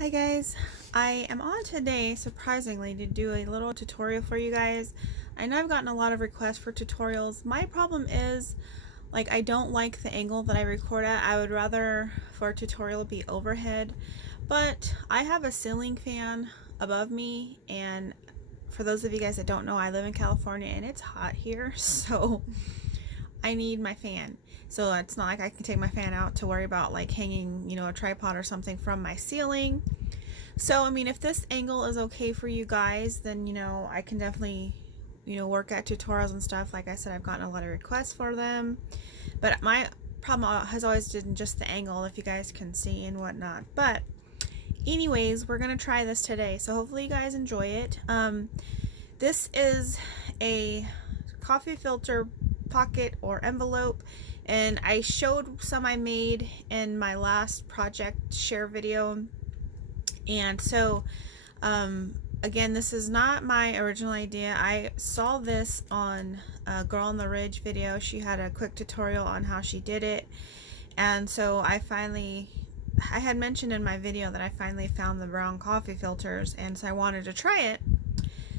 Hi guys, I am on today surprisingly to do a little tutorial for you guys. I know I've gotten a lot of requests for tutorials. My problem is I don't like the angle that I record at. I would rather for a tutorial be overhead, but I have a ceiling fan above me, and for those of you guys that don't know, I live in California and it's hot here, so I need my fan. So it's not like I can take my fan out to worry about hanging, a tripod or something from my ceiling. So, I mean, if this angle is okay for you guys, then, I can definitely, work at tutorials and stuff. Like I said, I've gotten a lot of requests for them. But my problem has always been just the angle, if you guys can see and whatnot. But anyways, we're going to try this today. So hopefully you guys enjoy it. This is a coffee filter pocket or envelope, and I showed some I made in my last project share video. And so again, this is not my original idea. I saw this on a Girl on the Ridge video. She had a quick tutorial on how she did it, and so I had mentioned in my video that I finally found the brown coffee filters, and so I wanted to try it.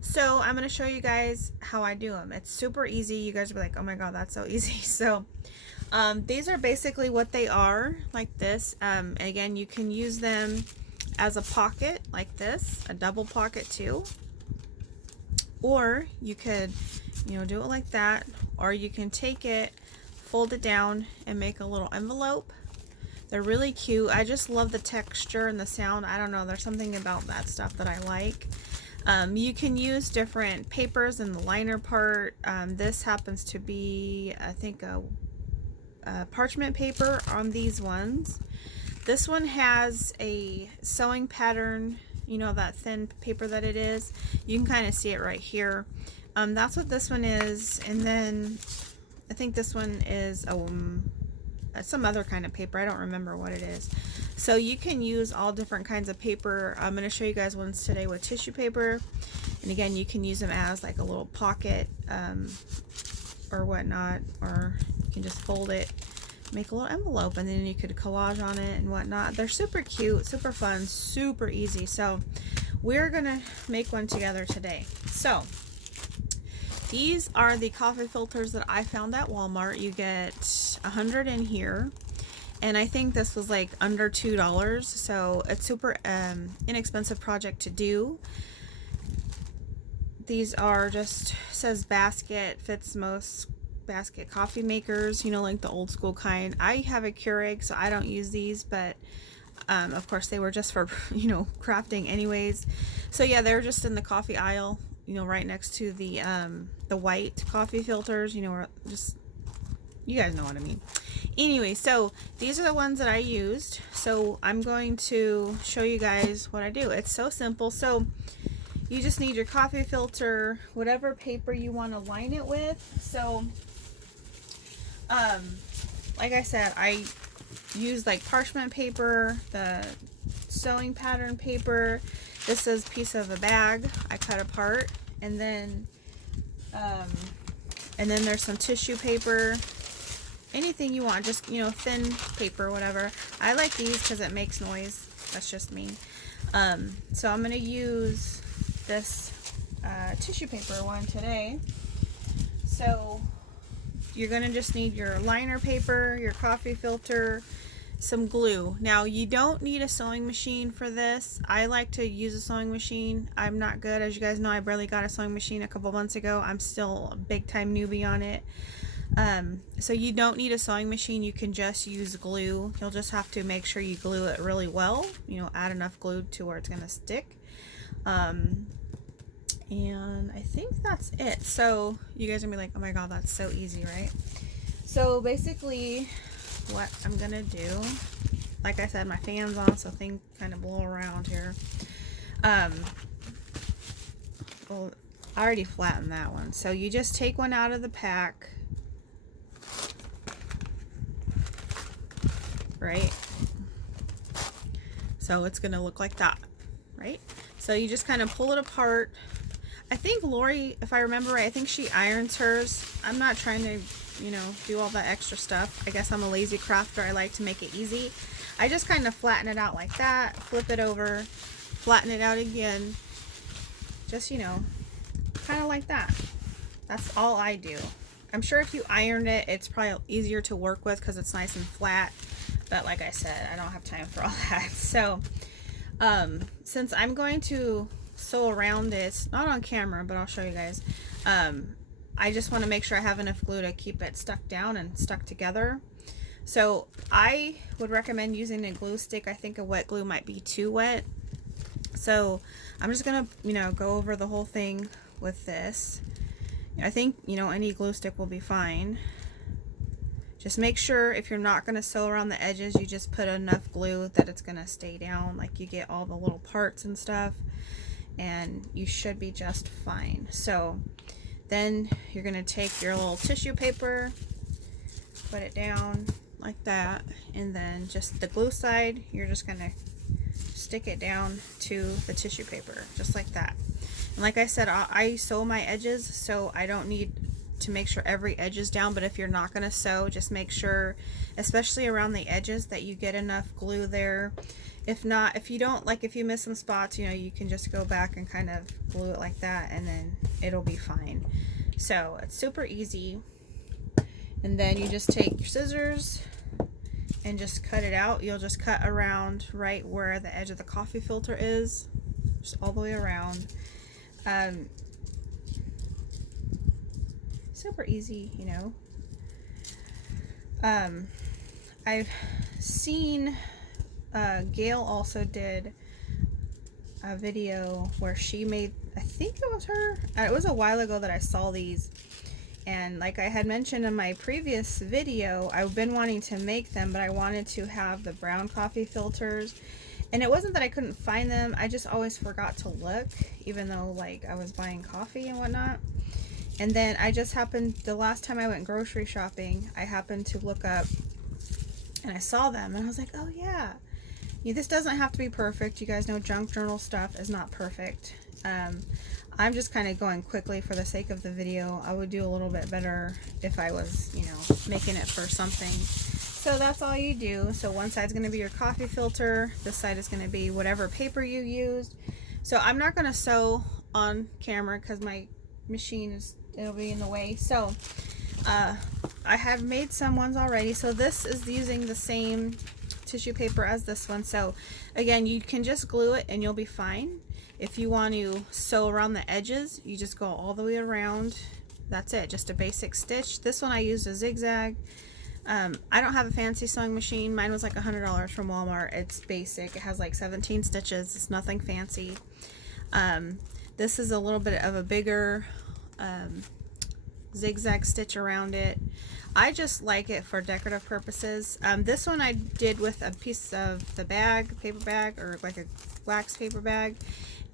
So I'm going to show you guys how I do them. It's super easy. You guys will be like, oh my god, that's so easy. So these are basically what they are, like this. Again, you can use them as a pocket like this, a double pocket too, or you could do it like that, or you can take it, fold it down, and make a little envelope. They're really cute. I just love the texture and the sound. I don't know, there's something about that stuff that I like. You can use different papers in the liner part. This happens to be, I think, a parchment paper on these ones. This one has a sewing pattern, that thin paper that it is. You can kind of see it right here. That's what this one is. And then I think this one is some other kind of paper. I don't remember what it is. So you can use all different kinds of paper. I'm going to show you guys ones today with tissue paper. And again, you can use them as like a little pocket or whatnot, or you can just fold it, make a little envelope, and then you could collage on it and whatnot. They're super cute, super fun, super easy. So we're gonna make one together today. So these are the coffee filters that I found at Walmart. You get 100 in here, and I think this was like under $2, so it's super inexpensive project to do. These are just, says basket, fits most basket coffee makers, like the old school kind. I have a Keurig, so I don't use these, but of course they were just for crafting anyways. So yeah, they're just in the coffee aisle, right next to the white coffee filters, or just, you guys know what I mean. Anyway, so these are the ones that I used. So I'm going to show you guys what I do. It's so simple. So you just need your coffee filter, whatever paper you want to line it with. So like I said, I use like parchment paper, the sewing pattern paper. This is a piece of a bag I cut apart, and then there's some tissue paper, anything you want, just thin paper, whatever. I like these because it makes noise. That's just me. So I'm gonna use this tissue paper one today. So you're gonna just need your liner paper, your coffee filter, some glue. Now you don't need a sewing machine for this. I like to use a sewing machine. I'm not good, as you guys know. I barely got a sewing machine a couple months ago. I'm still a big time newbie on it. So you don't need a sewing machine. You can just use glue. You'll just have to make sure you glue it really well, add enough glue to where it's gonna stick. And I think that's it. So you guys are gonna be like, oh my god, that's so easy, right? So basically what I'm gonna do, like I said, my fan's on, so things kind of blow around here. Well, I already flattened that one. So you just take one out of the pack, right? So it's gonna look like that, right? So you just kind of pull it apart. I think Lori, if I remember right, I think she irons hers. I'm not trying to, do all that extra stuff. I guess I'm a lazy crafter. I like to make it easy. I just kind of flatten it out like that, flip it over, flatten it out again, just, you know, kind of like that. That's all I do. I'm sure if you iron it, it's probably easier to work with because it's nice and flat, but like I said, I don't have time for all that. So since I'm going to sew around this, not on camera, but I'll show you guys, I just want to make sure I have enough glue to keep it stuck down and stuck together. So I would recommend using a glue stick. I think a wet glue might be too wet. So I'm just gonna, you know, go over the whole thing with this. I think, you know, any glue stick will be fine. Just make sure if you're not gonna sew around the edges, you just put enough glue that it's gonna stay down, like you get all the little parts and stuff, and you should be just fine. So then you're gonna take your little tissue paper, put it down like that, and then just the glue side, you're just gonna stick it down to the tissue paper, just like that. And like I said, I sew my edges, so I don't need to make sure every edge is down, but if you're not gonna sew, just make sure, especially around the edges, that you get enough glue there. If not, if you don't, like if you miss some spots, you know, you can just go back and kind of glue it like that, and then it'll be fine. So it's super easy. And then you just take your scissors and just cut it out. You'll just cut around right where the edge of the coffee filter is, just all the way around. Super easy, you know. I've seen Gail also did a video where she made, I think it was her, it was a while ago that I saw these, and like I had mentioned in my previous video, I've been wanting to make them, but I wanted to have the brown coffee filters, and it wasn't that I couldn't find them, I just always forgot to look, even though like I was buying coffee and whatnot. And then I just happened, the last time I went grocery shopping, I happened to look up and I saw them, and I was like, oh yeah, this doesn't have to be perfect. You guys know junk journal stuff is not perfect. I'm just kind of going quickly for the sake of the video. I would do a little bit better if I was, you know, making it for something. So that's all you do. So one side's going to be your coffee filter. This side is going to be whatever paper you used. So I'm not going to sew on camera because my machine is, it'll be in the way. So I have made some ones already. So this is using the same tissue paper as this one. So again, you can just glue it and you'll be fine. If you want to sew around the edges, you just go all the way around. That's it, just a basic stitch. This one I used a zigzag. I don't have a fancy sewing machine. Mine was like $100 from Walmart. It's basic. It has like 17 stitches. It's nothing fancy. This is a little bit of a bigger zigzag stitch around it. I just like it for decorative purposes. This one I did with a piece of the bag, paper bag, or like a wax paper bag.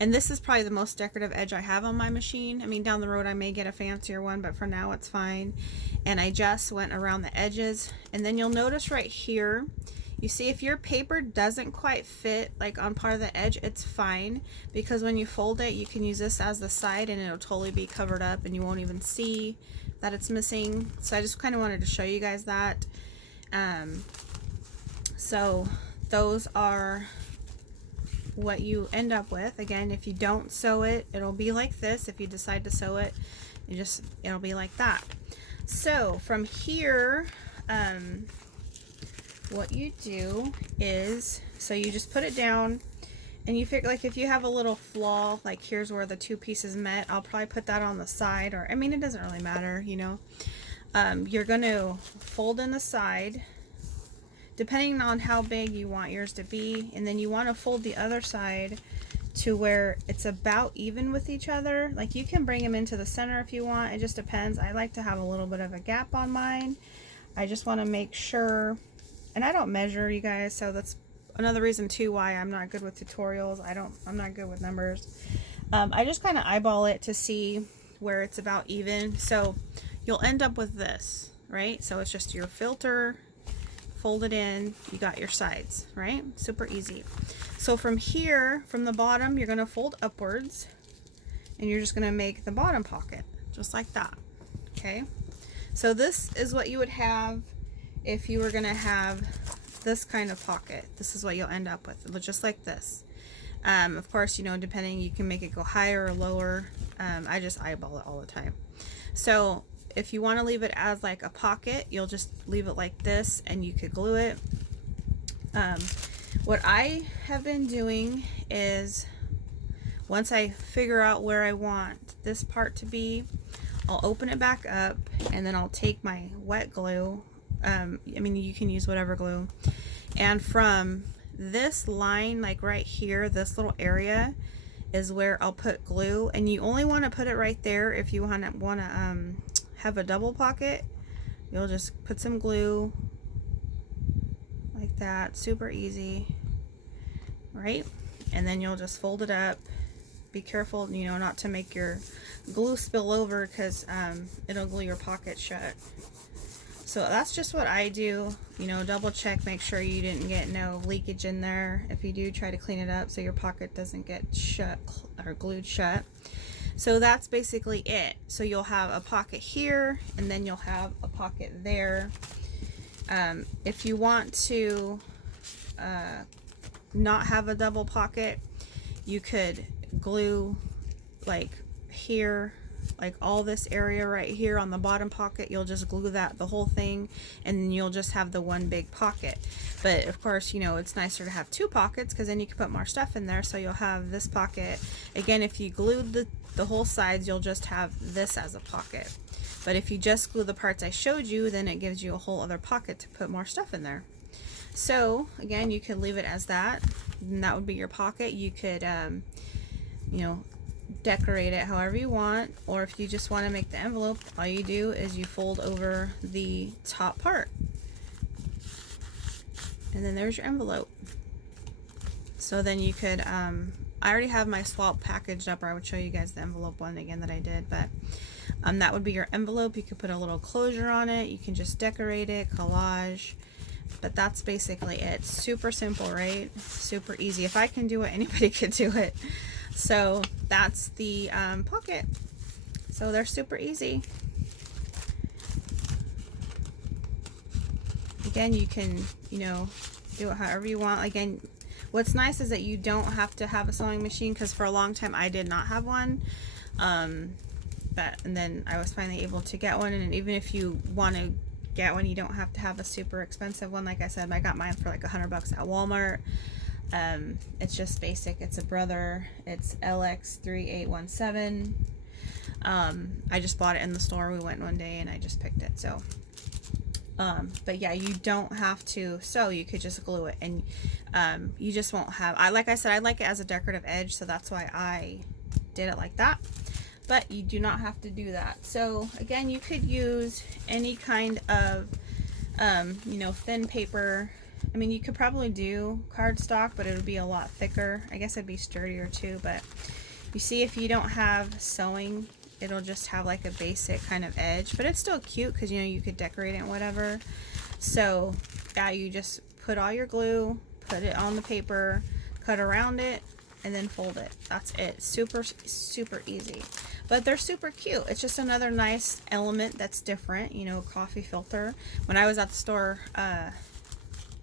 And this is probably the most decorative edge I have on my machine. I mean, down the road I may get a fancier one, but for now it's fine. And I just went around the edges. And then you'll notice right here, you see if your paper doesn't quite fit like on part of the edge, it's fine, because when you fold it, you can use this as the side and it'll totally be covered up and you won't even see that it's missing. So I just kind of wanted to show you guys that. So those are what you end up with. Again, if you don't sew it, it'll be like this. If you decide to sew it, it'll be like that. So from here, what you do is, so you just put it down and you figure, like if you have a little flaw, like here's where the two pieces met, I'll probably put that on the side, or I mean it doesn't really matter, you know. You're going to fold in the side depending on how big you want yours to be, and then you want to fold the other side to where it's about even with each other. Like you can bring them into the center if you want, it just depends. I like to have a little bit of a gap on mine. I just want to make sure, and I don't measure, you guys, so that's another reason too why I'm not good with tutorials. I'm not good with numbers. I just kind of eyeball it to see where it's about even. So you'll end up with this, right? So it's just your filter, fold it in, you got your sides, right? Super easy. So from here, from the bottom, you're going to fold upwards and you're just going to make the bottom pocket just like that. Okay, so this is what you would have if you were going to have this kind of pocket. This is what you'll end up with. It looks just like this. Of course, you know, depending, you can make it go higher or lower. I just eyeball it all the time. So if you want to leave it as like a pocket, you'll just leave it like this and you could glue it. What I have been doing is, once I figure out where I want this part to be, I'll open it back up and then I'll take my wet glue. I mean, you can use whatever glue. And from this line, like right here, this little area is where I'll put glue. And you only want to put it right there if you want to have a double pocket. You'll just put some glue like that, super easy, right? And then you'll just fold it up. Be careful, you know, not to make your glue spill over, because it'll glue your pocket shut. So that's just what I do, you know, double check, make sure you didn't get no leakage in there. If you do, try to clean it up so your pocket doesn't get shut or glued shut. So that's basically it. So you'll have a pocket here, and then you'll have a pocket there. If you want to not have a double pocket, you could glue like here, like all this area right here on the bottom pocket. You'll just glue that, the whole thing, and then you'll just have the one big pocket. But of course, you know, it's nicer to have two pockets, because then you can put more stuff in there. So you'll have this pocket. Again, if you glued the whole sides, you'll just have this as a pocket. But if you just glue the parts I showed you, then it gives you a whole other pocket to put more stuff in there. So again, you could leave it as that, and that would be your pocket. You could you know, decorate it however you want, or if you just want to make the envelope, all you do is you fold over the top part, and then there's your envelope. So then you could I already have my swap packaged up, or I would show you guys the envelope one again that I did, but that would be your envelope. You could put a little closure on it, you can just decorate it, collage. But that's basically it. Super simple, right? Super easy. If I can do it, anybody could do it. So that's the pocket. So they're super easy. Again, you can, you know, do it however you want. Again, what's nice is that you don't have to have a sewing machine, because for a long time I did not have one. And then I was finally able to get one. And even if you want to get one, you don't have to have a super expensive one. Like I said, I got mine for like $100 at Walmart. It's just basic. It's a Brother. It's LX3817. I just bought it in the store. We went one day and I just picked it. So but yeah, you don't have to sew. You could just glue it, and you just won't have, like I said, I like it as a decorative edge, so that's why I did it like that. But you do not have to do that. So again, you could use any kind of you know, thin paper. I mean, you could probably do cardstock, but it would be a lot thicker. I guess it'd be sturdier too. But you see, if you don't have sewing, it'll just have like a basic kind of edge, but it's still cute, because you know, you could decorate it and whatever. So yeah, you just put all your glue, put it on the paper, cut around it, and then fold it. That's it. Super, super easy. But they're super cute. It's just another nice element that's different, you know, coffee filter. When I was at the store,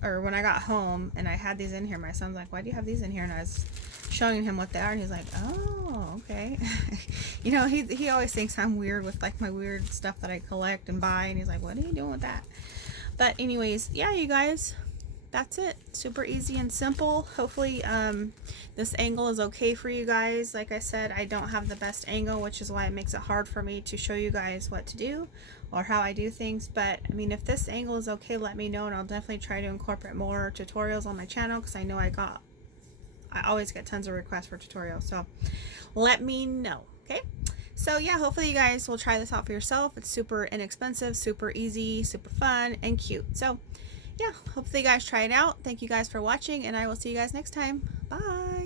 or when I got home and I had these in here, my son's like, why do you have these in here? And I was showing him what they are, and he's like, oh, okay. You know, he always thinks I'm weird with like my weird stuff that I collect and buy, and he's like, what are you doing with that? But anyways, yeah, you guys, that's it. Super easy and simple. Hopefully this angle is okay for you guys. Like I said, I don't have the best angle, which is why it makes it hard for me to show you guys what to do or how I do things. But I mean, if this angle is okay, let me know, and I'll definitely try to incorporate more tutorials on my channel, because I know I always get tons of requests for tutorials, so let me know. Okay, so yeah, hopefully you guys will try this out for yourself. It's super inexpensive, super easy, super fun, and cute. So yeah, hopefully you guys try it out. Thank you guys for watching, and I will see you guys next time. Bye.